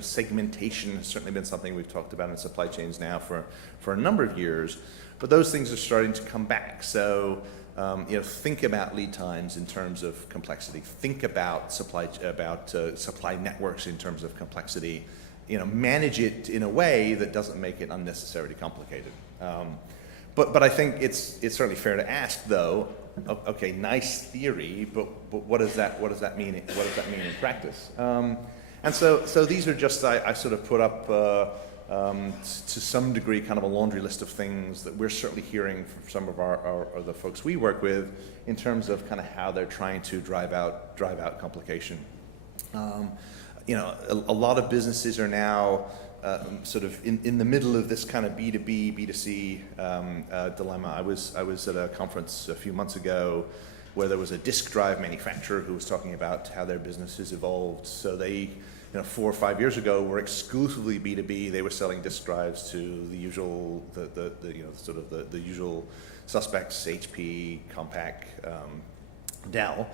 segmentation has certainly been something we've talked about in supply chains now for a number of years, but those things are starting to come back. So think about lead times in terms of complexity. Think about supply networks in terms of complexity. Manage it in a way that doesn't make it unnecessarily complicated. But I think it's certainly fair to ask, though. Okay, nice theory, but what does that mean? What does that mean in practice? And so these are just I sort of put up to some degree kind of a laundry list of things that we're certainly hearing from some of our the folks we work with in terms of kind of how they're trying to drive out complication. A lot of businesses are now sort of in the middle of this kind of B2B, B2C dilemma. I was at a conference a few months ago where there was a disk drive manufacturer who was talking about how their business has evolved. So they, 4 or 5 years ago, were exclusively B2B. They were selling disk drives to the usual, the usual suspects: HP, Compaq, Dell.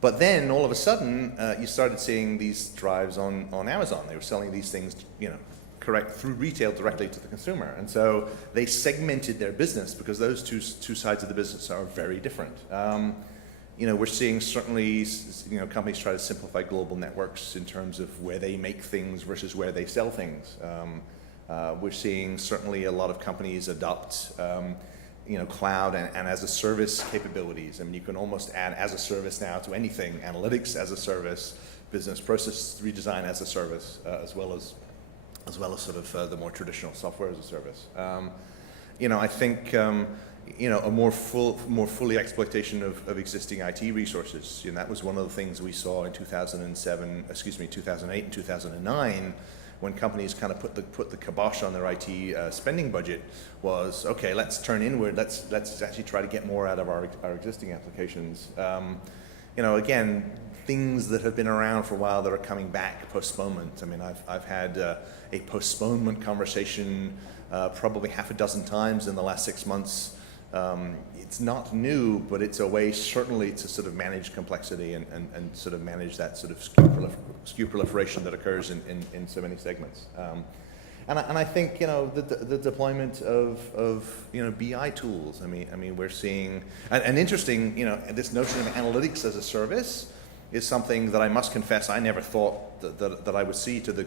But then all of a sudden, you started seeing these drives on Amazon. They were selling these things, through retail directly to the consumer. And so they segmented their business because those two sides of the business are very different. We're seeing certainly, companies try to simplify global networks in terms of where they make things versus where they sell things. We're seeing certainly a lot of companies adopt cloud and as a service capabilities. I mean, you can almost add as a service now to anything: analytics as a service, business process redesign as a service, as well as sort of the more traditional software as a service. I think a more fully exploitation of existing IT resources. That was one of the things we saw in 2008 and 2009. When companies kind of put the kibosh on their IT spending budget, was okay. Let's turn inward. Let's actually try to get more out of our existing applications. Again, things that have been around for a while that are coming back. Postponement. I mean, I've had a postponement conversation probably half a dozen times in the last 6 months. It's not new, but it's a way certainly to sort of manage complexity and sort of manage that sort of SKU proliferation that occurs in so many segments. And I think the deployment of BI tools. I mean we're seeing an interesting this notion of analytics as a service is something that I must confess I never thought that I would see to the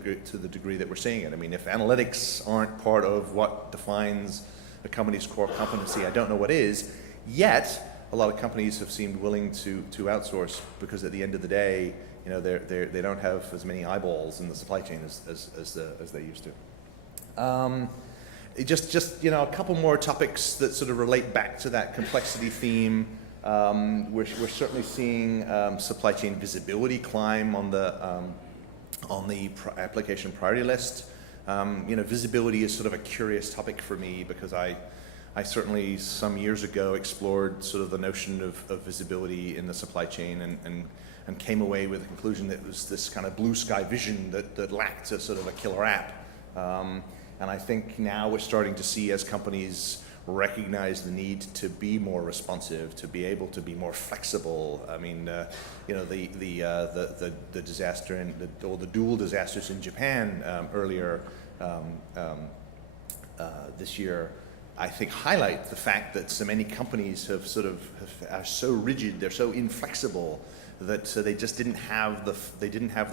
degree that we're seeing it. I mean, if analytics aren't part of what defines a company's core competency, I don't know what is. Yet, a lot of companies have seemed willing to outsource because at the end of the day, they don't have as many eyeballs in the supply chain as they used to. Just a couple more topics that sort of relate back to that complexity theme. We're certainly seeing supply chain visibility climb on the application priority list. Visibility is sort of a curious topic for me because I certainly some years ago explored sort of the notion of visibility in the supply chain and came away with the conclusion that it was this kind of blue sky vision that lacked a sort of a killer app. And I think now we're starting to see, as companies recognize the need to be more responsive, to be able to be more flexible. I mean, the disaster or the dual disasters in Japan earlier this year, I think highlight the fact that so many companies are so rigid, they're so inflexible that they just didn't have the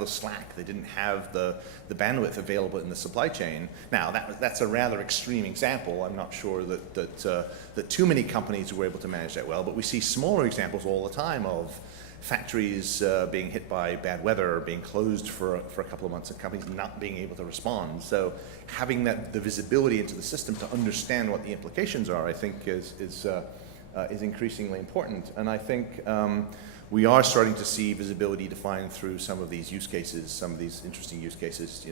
slack, they didn't have the bandwidth available in the supply chain. Now that's a rather extreme example. I'm not sure that too many companies were able to manage that well, but we see smaller examples all the time of factories being hit by bad weather, being closed for a couple of months, and companies not being able to respond. So having the visibility into the system to understand what the implications are, I think is increasingly important. And I think we are starting to see visibility defined through some of these use cases, some of these interesting use cases,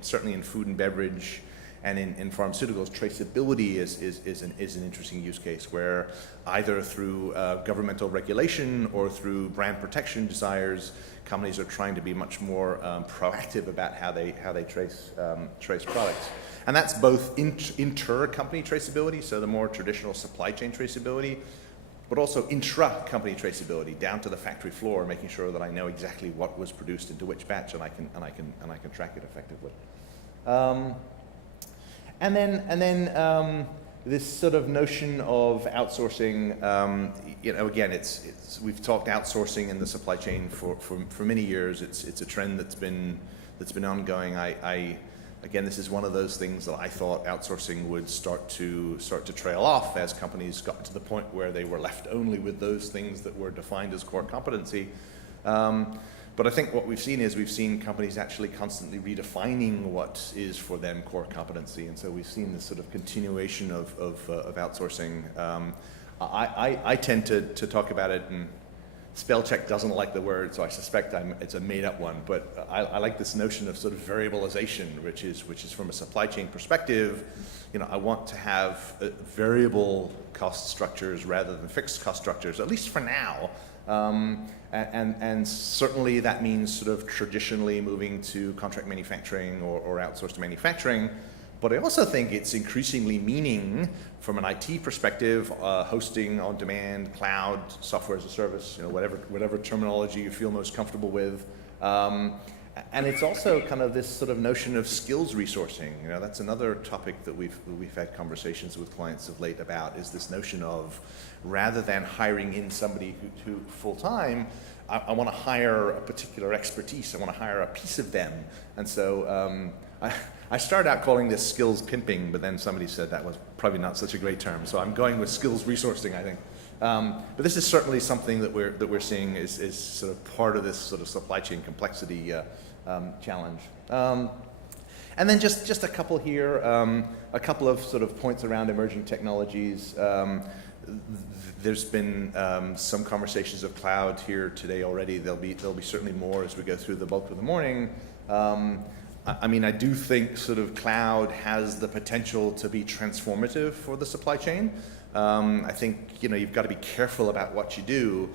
certainly in food and beverage and in pharmaceuticals. Traceability is an interesting use case where either through governmental regulation or through brand protection desires, companies are trying to be much more proactive about how they trace products. And that's both inter-company traceability, so the more traditional supply chain traceability, but also intra-company traceability down to the factory floor, making sure that I know exactly what was produced into which batch, and I can track it effectively. And then this sort of notion of outsourcing, again, we've talked outsourcing in the supply chain for many years. It's a trend that's been ongoing. Again, this is one of those things that I thought outsourcing would start to trail off as companies got to the point where they were left only with those things that were defined as core competency. But I think what we've seen companies actually constantly redefining what is for them core competency, and so we've seen this sort of continuation of outsourcing. I tend to talk about it, and spell check doesn't like the word, so I suspect it's a made-up one. But I like this notion of sort of variabilization, which is from a supply chain perspective. I want to have variable cost structures rather than fixed cost structures, at least for now. And certainly that means sort of traditionally moving to contract manufacturing or outsourced manufacturing. But I also think it's increasingly meaning from an IT perspective, hosting on demand, cloud, software as a service, whatever terminology you feel most comfortable with. And it's also kind of this sort of notion of skills resourcing. That's another topic that we've had conversations with clients of late about, is this notion of, rather than hiring in somebody who full-time, I want to hire a particular expertise. I want to hire a piece of them. And so I started out calling this skills pimping, but then somebody said that was probably not such a great term. So I'm going with skills resourcing, I think. But this is certainly something that we're seeing is sort of part of this sort of supply chain complexity challenge. And then just a couple here, a couple of sort of points around emerging technologies. There's been some conversations of cloud here today already. There'll be certainly more as we go through the bulk of the morning. I do think sort of cloud has the potential to be transformative for the supply chain. I think you've got to be careful about what you do,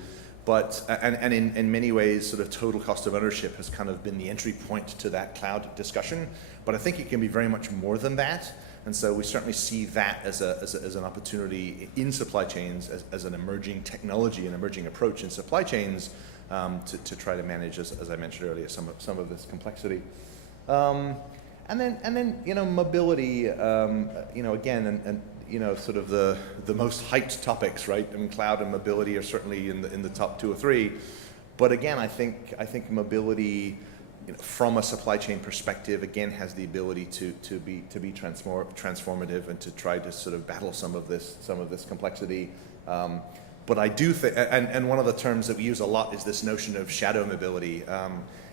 but and in many ways sort of total cost of ownership has kind of been the entry point to that cloud discussion. But I think it can be very much more than that. And so we certainly see that as an opportunity in supply chains, as an emerging technology, an emerging approach in supply chains to try to manage, as I mentioned earlier, some of this complexity. And then mobility, again, and sort of the most hyped topics, right? I mean, cloud and mobility are certainly in the top 2 or 3. But again, I think mobility, from a supply chain perspective, again, has the ability to be transformative and to try to sort of battle some of this complexity. But I do think, and one of the terms that we use a lot is this notion of shadow mobility.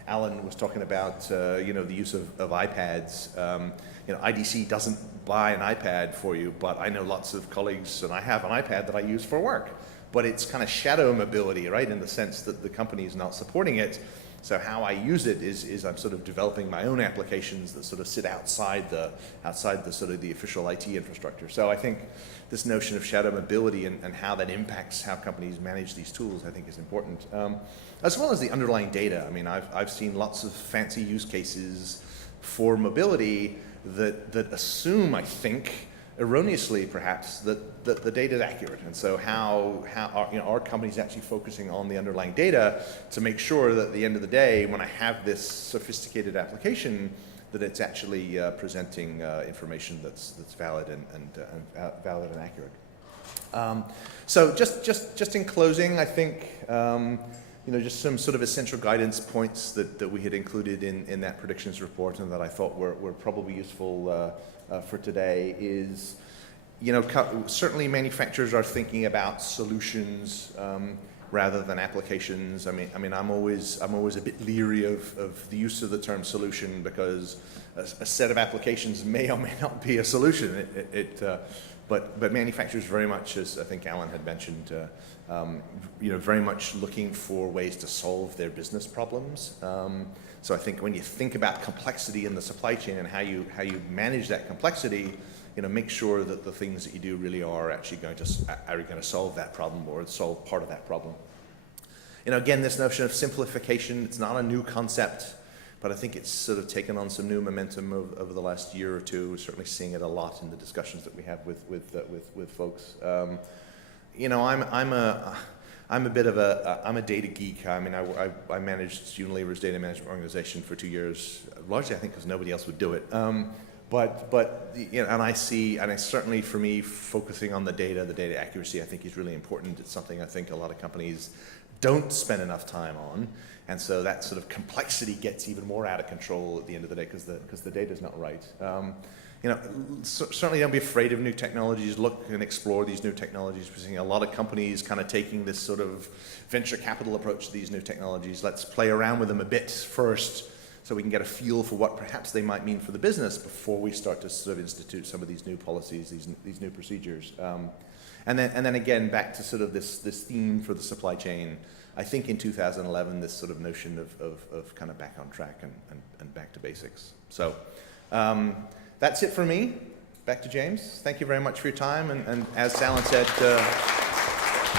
Alan was talking about the use of iPads. IDC doesn't buy an iPad for you, but I know lots of colleagues, and I have an iPad that I use for work. But it's kind of shadow mobility, right, in the sense that the company is not supporting it. So how I use it is I'm sort of developing my own applications that sort of sit outside the sort of the official IT infrastructure. So I think this notion of shadow mobility and how that impacts how companies manage these tools, I think, is important. As well as the underlying data. I mean, I've seen lots of fancy use cases for mobility that assume, I think, erroneously perhaps, that the data is accurate. And so how are companies actually focusing on the underlying data to make sure that at the end of the day, when I have this sophisticated application, that it's actually presenting information that's valid and valid and accurate. So just in closing, I think just some sort of essential guidance points that we had included in that predictions report and that I thought were probably useful for today is, certainly manufacturers are thinking about solutions rather than applications. I mean, I'm always a bit leery of the use of the term solution because a set of applications may or may not be a solution. But manufacturers very much, as I think Alan had mentioned, very much looking for ways to solve their business problems. So I think when you think about complexity in the supply chain and how you manage that complexity, make sure that the things that you do really are actually going to solve that problem or solve part of that problem. Again, this notion of simplification, it's not a new concept, but I think it's sort of taken on some new momentum over the last year or two. We're certainly seeing it a lot in the discussions that we have with folks. I'm a bit of I'm a data geek. I mean, I managed Unilever's data management organization for 2 years, largely I think because nobody else would do it. But and I certainly, for me, focusing on the data accuracy, I think is really important. It's something I think a lot of companies don't spend enough time on, and so that sort of complexity gets even more out of control at the end of the day because the data is not right. Certainly don't be afraid of new technologies. Look and explore these new technologies. We're seeing a lot of companies kind of taking this sort of venture capital approach to these new technologies. Let's play around with them a bit first so we can get a feel for what perhaps they might mean for the business before we start to sort of institute some of these new policies, these new procedures. And then again, back to sort of this theme for the supply chain. I think in 2011, this sort of notion of kind of back on track and back to basics. So that's it for me. Back to James. Thank you very much for your time. And as Alan said,